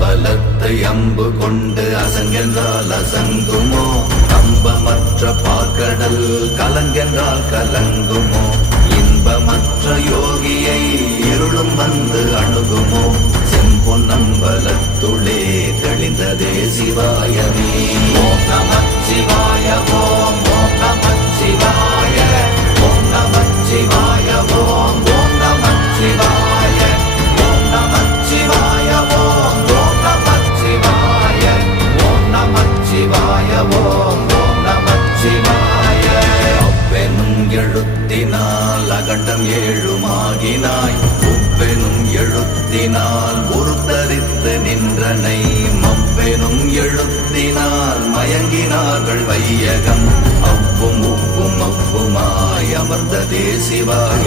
அம்பலத்தை அம்பு கொண்டு அசங்கென்றால் அசங்குமோ? கம்பமற்ற பார்க்கடல் கலங்கென்றால் கலங்குமோ? இன்பமற்ற யோகியை இருளும் வந்து அணுகுமோ? செம்பொன்னம்பலத்துளே தெளிந்ததே சிவாயமே. ஓம் நமச்சிவாய ஓம் ஓம் நமச்சிவாய ஓம் நமச்சிவாய ஓம் ஓம் நமச்சிவாய ஓம் நமச்சிவாய ஓம் ஓம் நமச்சிவாய ஓம் நமச்சிவாய ஓம் ஓம் நமச்சிவாய. அப்பெனும் எழுத்தினால் அகண்டம் ஏழுமாகினாய், உப்பெனும் எழுத்தினால் உருத்தரித்து நின்றனை, மப்பெனும் எழுத்தினால் மயங்கினார்கள் வையகம். அவ்வும் உப்பும் அவ்வுமாய் அமர்ந்ததே சிவாய